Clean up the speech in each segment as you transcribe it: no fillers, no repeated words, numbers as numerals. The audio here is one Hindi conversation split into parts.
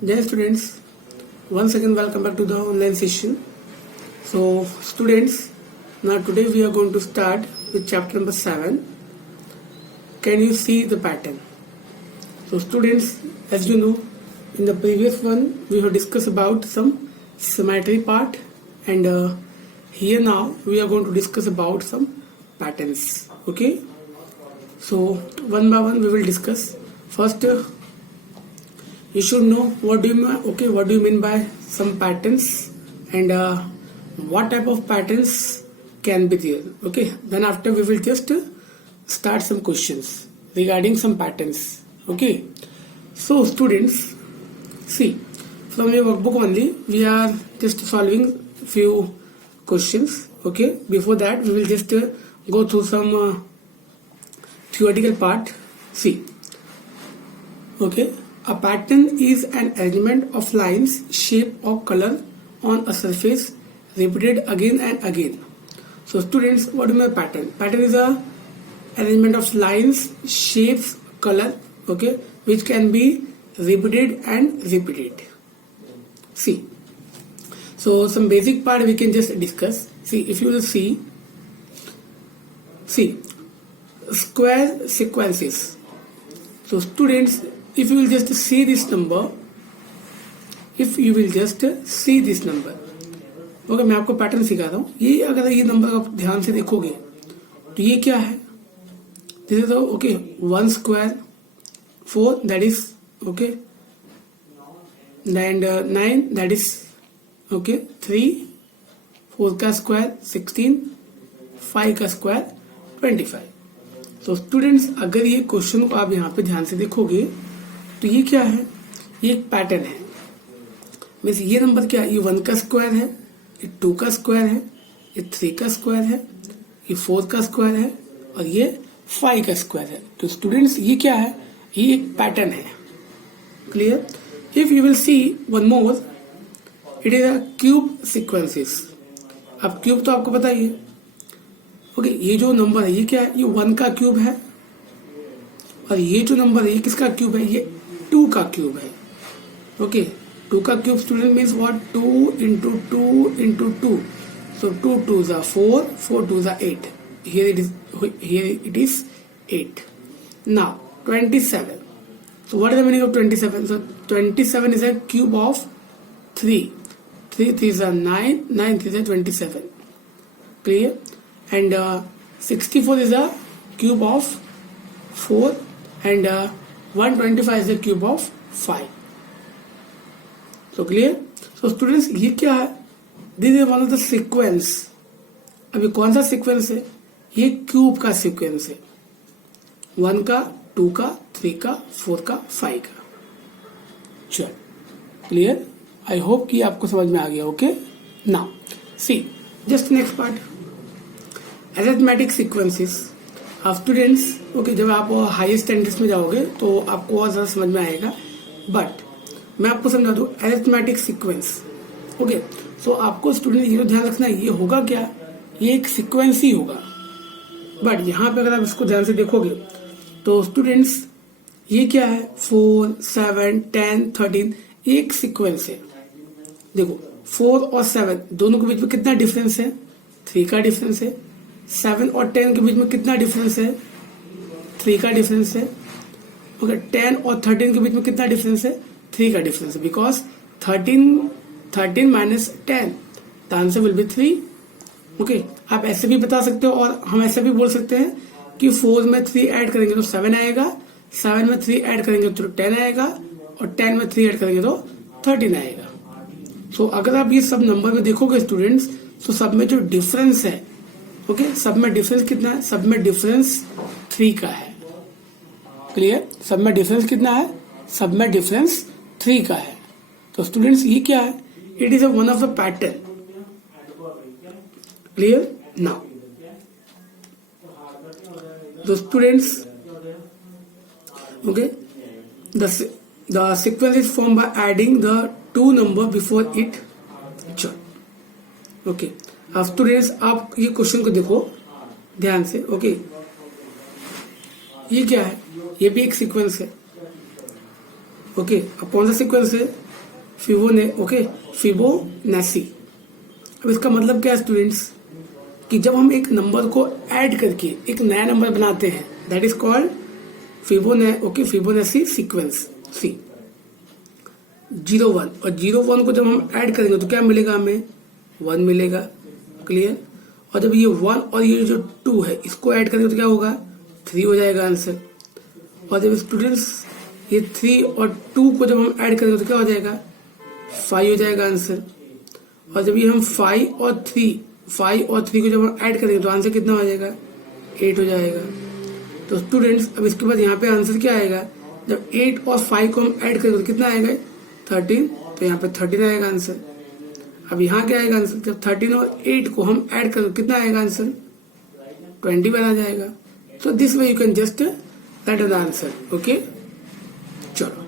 Dear students, once again welcome back to the online session. So students, now today we are going to start with chapter number 7. Can you see the pattern? So students, as you know, in the previous one we have discussed about some symmetry part, and here now we are going to discuss about some patterns. Okay, so one by one we will discuss. First, you should know what do you mean by some patterns, and what type of patterns can be there. Okay, then after we will just start some questions regarding some patterns. Okay, so students, see, from your workbook only we are just solving few questions. Okay, before that we will just go through some theoretical part. See, okay, a pattern is an arrangement of lines, shape or color on a surface repeated again and again. So students, what do you mean by pattern? Pattern is a arrangement of lines, shapes, color, okay, which can be repeated and repeated. See, so some basic part we can just discuss. See, if you will see square sequences. So students, if you will just see this number, okay, मैं आपको पैटर्न सिखा रहा हूँ. ये अगर ये नंबर आप ध्यान से देखोगे तो ये क्या है? This is okay 1 square 4 that is okay, and 9 that is okay 3, 4 का स्क्वायर 16, 5 का स्क्वायर 25. तो स्टूडेंट्स, अगर ये क्वेश्चन को आप यहाँ पे ध्यान से देखोगे तो ये क्या है? ये एक पैटर्न है. मीन्स ये नंबर क्या है? ये 1 का स्क्वायर है, ये 2 का स्क्वायर है, ये 3 का स्क्वायर है, ये 4 का स्क्वायर है और ये 5 का स्क्वायर है. तो स्टूडेंट्स, ये क्या है? ये एक पैटर्न है. Clear? If you will C one more, it is a cube sequences. अब क्यूब तो आपको पता ही है. ओके, ये जो नंबर है ये क्या है? ये 1 का क्यूब है, और ये जो नंबर है ये किसका क्यूब है? ये 2 का क्यूब है. ओके, 2 का cube student means what? 2 into 2 into 2. So 2 2s are 4, 4 2s are 8. Here it is 8. Now 27. So what is the meaning of 27? So 27 is a cube of 3. 3 3s are 9, 9 3s are 27. Clear? And 64 is a cube of 4, and 125 is a cube of 5. So clear? So students, ये क्या है? This is one of the sequence. अभी कौन सा सीक्वेंस है? ये क्यूब का सीक्वेंस है. 1 का, 2 का, 3 का, 4 का, 5 का. चल, क्लियर? आई होप कि आपको समझ में आ गया. Okay, now see just next part, arithmetic sequences. अब स्टूडेंट्स, ओके, जब आप हायर स्टैंडर्ड्स में जाओगे तो आपको और ज्यादा समझ में आएगा, बट मैं आपको समझा दूं अरिथमेटिक सीक्वेंस. ओके, सो आपको स्टूडेंट ये ध्यान रखना है, ये होगा क्या? ये एक सीक्वेंस ही होगा. बट यहाँ पे अगर आप इसको ध्यान से देखोगे तो स्टूडेंट्स, ये क्या है? 4 7 10 13 एक सीक्वेंस है. देखो 4 और 7 दोनों के बीच में कितना डिफरेंस है? 3 का डिफरेंस है. 7 और 10 के बीच में कितना डिफरेंस है? 3 का डिफरेंस है. ओके, 10 और 13 के बीच में कितना डिफरेंस है? 3 का डिफरेंस है. Because 13 minus 10, the answer will be 3. Okay, आप ऐसे भी बता सकते हो, और हम ऐसे भी बोल सकते हैं कि 4 में 3 ऐड करेंगे तो 7 आएगा, 7 में 3 ऐड करेंगे तो 10 आएगा, और 10 में 3 ऐड करेंगे तो 13 आएगा. सो अगर आप ये सब नंबर में देखोगे स्टूडेंट्स, तो सब में जो डिफरेंस है, ओके, सब में डिफरेंस कितना है? सब में डिफरेंस 3 का है. क्लियर? सब में डिफरेंस कितना है? सब में डिफरेंस 3 का है. तो स्टूडेंट्स, ये क्या है? It is one of the pattern. Clear? Now the students, okay, the sequence is form by adding the 2 number before it. Okay, अब स्टूडेंट्स, आप ये क्वेश्चन को देखो ध्यान से. ओके, ये क्या है? ये भी एक सीक्वेंस है. ओके, अब कौन सा सीक्वेंस है? फिबोनेसी। अब इसका मतलब क्या है स्टूडेंट्स, कि जब हम एक नंबर को ऐड करके एक नया नंबर बनाते हैं, दैट इज कॉल्ड फिबोनेसी सीक्वेंस। सी 01 और 01 को जब हम ऐड करेंगे तो क्या मिलेगा, हमें 1 मिलेगा। क्लियर। और जब ये 1 और ये जो 2 है इसको ऐड करेंगे तो क्या होगा, 3 हो जाएगा आंसर। और जब स्टूडेंट्स ये 3 और 2 को जब हम ऐड करेंगे तो क्या हो जाएगा, 5 हो जाएगा आंसर। और जब ये हम 5 और 3 को जब हम ऐड करेंगे तो आंसर कितना हो जाएगा, 8 हो जाएगा। तो स्टूडेंट्स अब इसके बाद यहाँ पे आंसर क्या आएगा, जब 8 और 5 को हम ऐड करेंगे तो कितना आएगा, 13। तो यहाँ पे 13 आएगा आंसर। अब यहाँ क्या आएगा आंसर, जब 13 और 8 को हम ऐड करेंगे कितना आएगा आंसर, 21 आ जाएगा। So this way you can just write the answer. Okay, चलो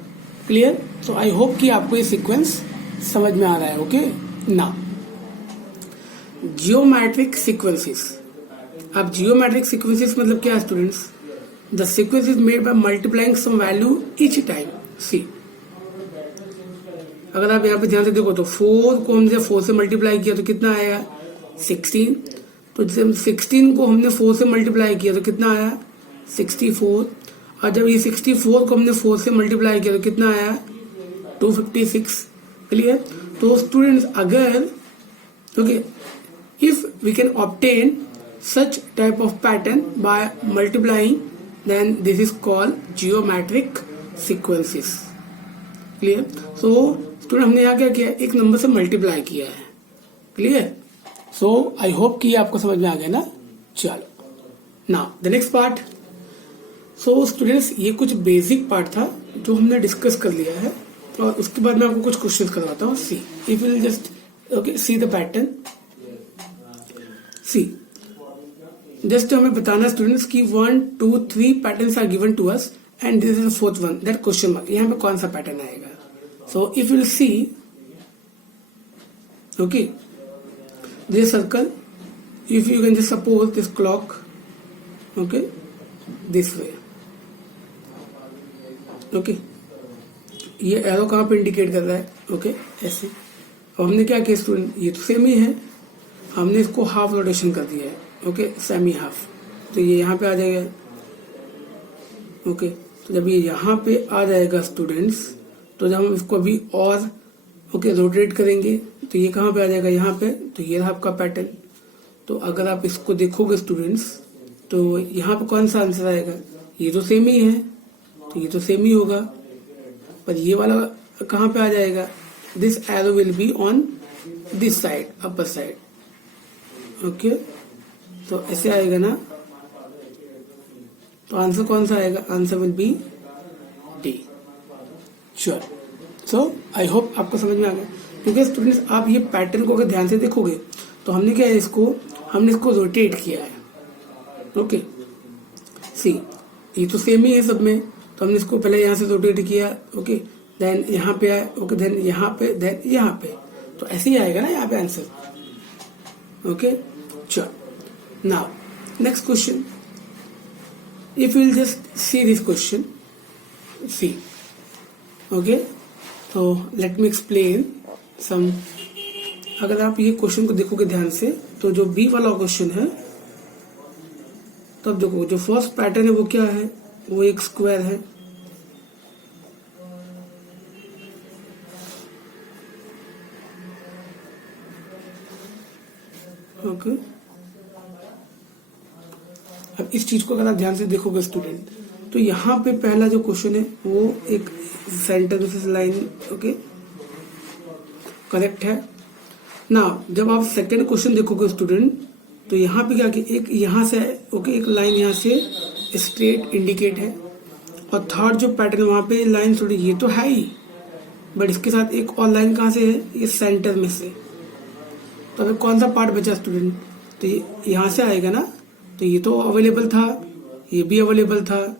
क्लियर। सो आई होप कि आपको ये सीक्वेंस समझ में आ रहा है। Okay, now geometric sequences. अब जियोमेट्रिक सीक्वेंसेस मतलब क्या है students, the sequence is made by multiplying some value each time. See अगर आप यहाँ पे ध्यान से देखो तो 4 को हमने 4 से मल्टीप्लाई किया तो कितना आएगा, 16। तो जब 16 को हमने 4 से मल्टीप्लाई किया तो कितना आया, 64। और जब ये 64 को हमने 4 से मल्टीप्लाई किया तो कितना आया, 256। क्लियर। तो स्टूडेंट्स अगर okay, if we can obtain such type of pattern by multiplying, then this is called geometric sequences. Clear? So student हमने यहाँ क्या किया, एक नंबर से मल्टीप्लाई किया है। क्लियर। सो आई होप कि आपको समझ में आ गया ना। चलो now the next part. So students ये कुछ बेसिक पार्ट था जो हमने डिस्कस कर लिया है, और उसके बाद मैं आपको कुछ क्वेश्चन करवाता हूँ। See if will just okay see the pattern. See just हमें बताना स्टूडेंट्स की 1 2 3 patterns are given to us and this is the fourth one, that question mark. यहाँ पे कौन सा पैटर्न आएगा। So if will see okay this circle, if you can just suppose this clock okay this way. Okay ये एरो कहाँ पे इंडिकेट कर रहा है, ओके ऐसे। अब हमने क्या किया स्टूडेंट, ये तो सेम ही है, हमने इसको हाफ रोटेशन कर दिया है। ओके सेमी हाफ, तो ये यहाँ पे आ जाएगा। ओके तो जब ये यहाँ पे आ जाएगा स्टूडेंट्स, तो जब हम इसको अभी और ओके रोटेट करेंगे तो ये कहाँ पे आ जाएगा, यहाँ पे। तो ये रहा आपका पैटर्न। तो अगर आप इसको देखोगे स्टूडेंट्स तो यहाँ पे कौन सा आंसर आएगा, ये तो सेम ही है, तो ये तो सेम ही होगा। पर ये वाला कहाँ पे आ जाएगा, this arrow will be on this side, upper side. Okay तो ऐसे आएगा ना। तो आंसर कौन सा आएगा, answer will be D. Sure. So I hope आपको समझ में आ गया। क्योंकि स्टूडेंट्स आप ये पैटर्न को अगर ध्यान से देखोगे तो हमने क्या है, हमने इसको रोटेट किया है। ओके सी ये तो सेम ही है सब में, तो हमने इसको पहले यहाँ से रोटेट किया। ओके देन यहाँ पे आया, ओके देन यहाँ पे, देन यहाँ पे। तो ऐसे ही आएगा ना यहाँ पे आंसर। ओके चलो now next question. If you will just see this question, see okay तो लेट मी एक्सप्लेन सम। अगर आप ये क्वेश्चन को देखोगे ध्यान से तो जो बी वाला क्वेश्चन है, तब देखो जो फर्स्ट पैटर्न है वो क्या है, वो एक स्क्वायर है। ओके अब इस चीज को अगर आप ध्यान से देखोगे स्टूडेंट, तो यहाँ पे पहला जो क्वेश्चन है वो एक सेंटर से लाइन ओके करेक्ट है ना। जब आप सेकंड क्वेश्चन देखोगे स्टूडेंट, तो यहाँ पे क्या कि एक यहाँ से ओके एक लाइन यहाँ से स्ट्रेट इंडिकेट है, और थर्ड जो पैटर्न वहाँ पे लाइन थोड़ी ये तो है ही, बट इसके साथ एक और लाइन कहाँ से है, ये सेंटर में से। तो अभी कौन सा पार्ट बचा स्टूडेंट, तो ये यहाँ से आएगा ना। तो ये तो अवेलेबल था, ये भी अवेलेबल था,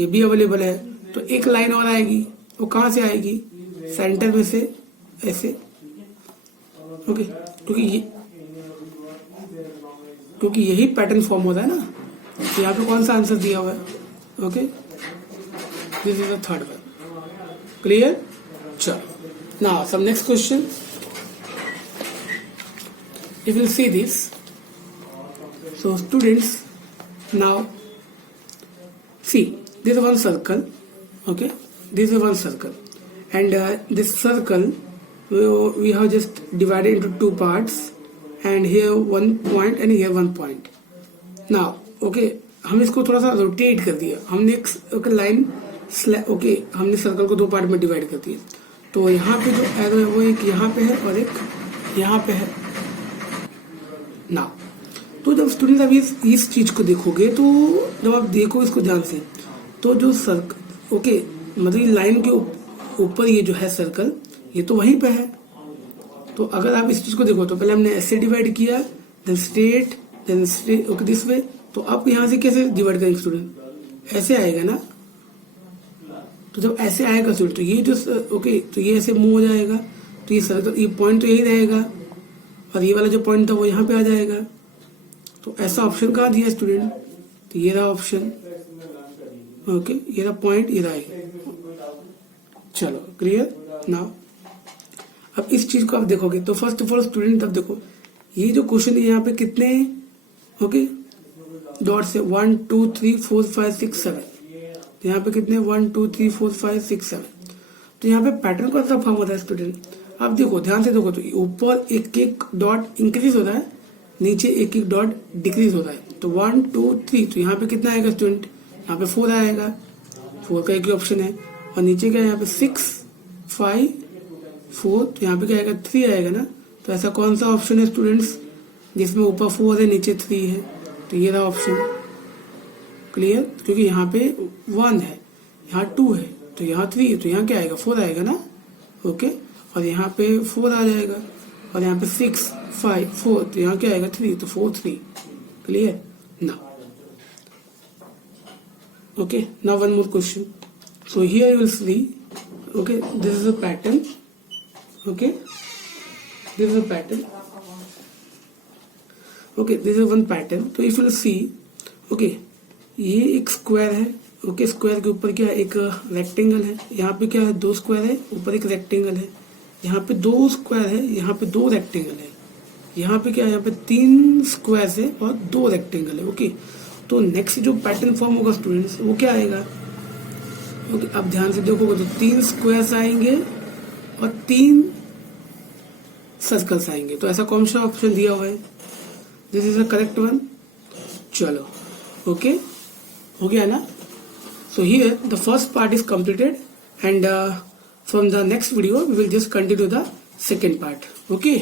ये भी अवेलेबल है, तो एक लाइन और आएगी। वो कहाँ से आएगी, सेंटर में से ऐसे। ओके क्योंकि यही पैटर्न फॉर्म होता है ना। तो यहाँ पे कौन सा आंसर दिया हुआ है, okay this is the third one. Clear. चलो Now some next question. If you see this, so students, now see this is one circle, okay, this is one circle, and this circle we have just divided into two parts, and here one point and here one point. Now okay, हम इसको थोड़ा सा रोटेट कर दिया, हमने एक लाइन ओके, हमने सर्कल को दो पार्ट में डिवाइड कर दिया। तो यहाँ पे जो एरो है वो एक यहाँ पे है और एक यहाँ पे है ना। तो जब स्टूडेंट अभी इस चीज को देखोगे, तो जब आप देखो इसको ध्यान से, तो जो सर्कल ओके, मतलब लाइन के ऊपर ये जो है सर्कल, ये तो वहीं पे है। तो अगर आप इस चीज को देखो, तो पहले हमने ऐसे डिवाइड किया, then straight okay this way. तो आप यहाँ से कैसे डिवाइड करेंगे स्टूडेंट? ऐसे आएगा ना। तो जब ऐसे आएगा स्टूडेंट, तो ये जो ओके, तो ये ऐसे मूव हो जाएगा, तो ये सर्कल, ये पॉइंट तो यही रहेगा, और ये वाला जो पॉइंट था वो यहाँ पे आ जाएगा। तो ऐसा ऑप्शन कहाँ दिया स्टूडेंट? तो ये रहा ऑप्शन, ओके, ये रहा पॉइंट, ये रहा। चलो क्लियर नाउ। अब इस चीज को आप देखोगे, तो फर्स्ट ऑफ ऑल स्टूडेंट अब देखो, ये जो क्वेश्चन है यहाँ पे कितने ओके डॉट से 1 2 3 4 5 6 7, तो यहाँ पे कितने 1 2 3 4 5 6 7। तो यहाँ पे पैटर्न कौन सा फॉर्म होता है स्टूडेंट? आप देखो ध्यान से देखो, तो ऊपर एक एक डॉट इंक्रीज होता है, नीचे एक एक डॉट डिक्रीज होता है। तो 1 2 3, तो यहाँ पे कितना आएगा स्टूडेंट? यहाँ पे 4 आएगा, 4 का एक ही ऑप्शन है। और नीचे क्या है यहाँ पे 6 5 4, तो यहाँ पे क्या आएगा 3 आएगा ना। तो ऐसा कौन सा ऑप्शन है स्टूडेंट्स जिसमें ऊपर 4 है नीचे 3 है? तो ये रहा ऑप्शन, क्लियर। क्योंकि यहाँ पे 1 है, यहाँ 2 है, तो यहाँ 3 है, तो यहाँ क्या आएगा 4 आएगा ना, ओके। और यहाँ पे 4 आ जाएगा, और यहाँ पे 6 5 4, तो यहाँ क्या आएगा 3, तो 4 3, क्लियर ना। Okay, now one more question. So here you will see, okay, this is a pattern, okay, this is a pattern, okay, this is one pattern. तो if you will see, okay, ये एक स्क्वायर है, ओके, स्क्वायर के ऊपर क्या है? एक रेक्टेंगल है। यहाँ पे क्या है? 2 स्क्वायर है, ऊपर एक रेक्टेंगल है। यहाँ पे 2 स्क्वायर है, यहाँ पे 2 रेक्टेंगल है। यहाँ पे क्या है? यहाँ पे 3 स्क्वायर है और 2 रेक्टेंगल है, ओके। तो नेक्स्ट जो पैटर्न फॉर्म होगा स्टूडेंट्स, वो क्या आएगा? ओके, आप ध्यान से देखोगे तो 3 स्क्वायर्स आएंगे और 3 सर्कल्स आएंगे। तो ऐसा कौन सा ऑप्शन दिया हुआ है? This is the correct one. चलो ओके, हो गया ना। So here the first part is completed, and from the next video we will just continue the second part. Okay.